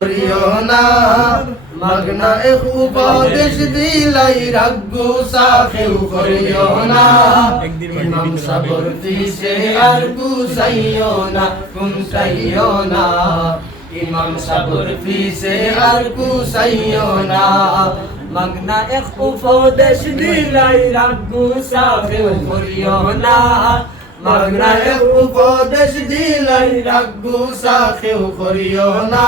প্রিয়না মগ্না এক উপদেশ দিলাই রাগ্গু সাখেউ করিয়না ইমাম সাবর ফিসে আর কুসাইয়না কুসাইয়না ইমাম সাবর ফিসে আর কুসাইয়না মগ্না এক উপদেশ দিলাই রাগ্গু সাখেউ করিয়না মগ্না এক উপদেশ দিলাই রাগ্গু সাখেউ করিয়না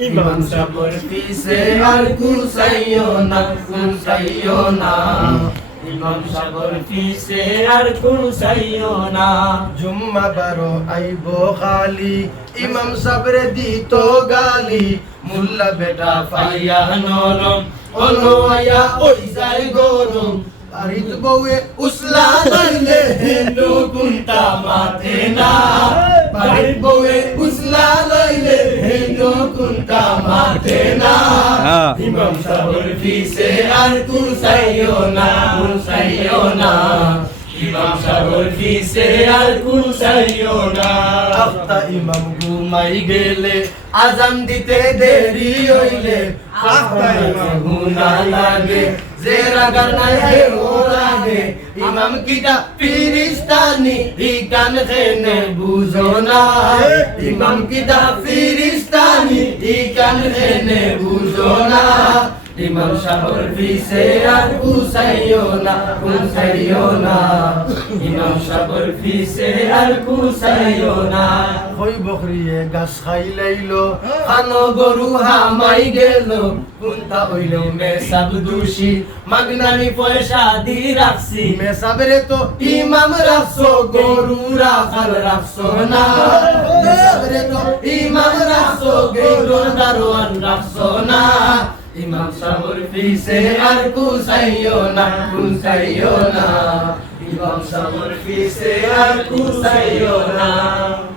ইমাম সাবর ফিসে আর কুসাইয়না কুসাইয়না ইমাম সাবর ফিসে আর কুসাইয়না জুম্মা বারো আইবো খালি ইমাম সাবরে দিত গালি মুল্লা বেটা ফাইয়া নরম অলওয়া ওই যায় গরম আরিত বউয়ে উসলা লইলে হিন্দু কুন্তা মাথে না বাড়ির বউয়ে উসলা লইলে হিন্দু কুন্তা মাথে না ইমাম সাবর ফিসে আর কুসাইয়না কুসাইয়না ইমাম সাবর ফিসে আর কুসাইয়না আফতা ইমাম ঘুমাই গেলে আজান দিতে দেরি হইলে আফতা ইমাম গুনা লাগে জেরা গানাই হে ও লাগে ইমাম কিটা ফিরিস্তানি ইকান খেনে বুঝো না ইমাম কিটা ফিরিস্তানি ইকান খেনে বুঝো না ইমাম সাবর ফিসে আর কুসাইয়না কুসাইয়না ইমাম সাবর ফিসে আর কুসাইয়না কই বকরিয়ে গাছ খাই লাইলো খানো গরু হামাই গেল কুন্তা হইলো মে সব দোষী মাগনানি পয়সা দি রাখছি মে সাবরে তো ইমাম রাখছো গরু রাখাল রাখছো না মে সাবরে তো ইমাম রাখছো গরু দারোয়ান রাখছো না ইমাম সাবর ফিসে আর কুসাইয়না কুসাইয়না ইমাম সাবর ফিসে আর কুসাইয়না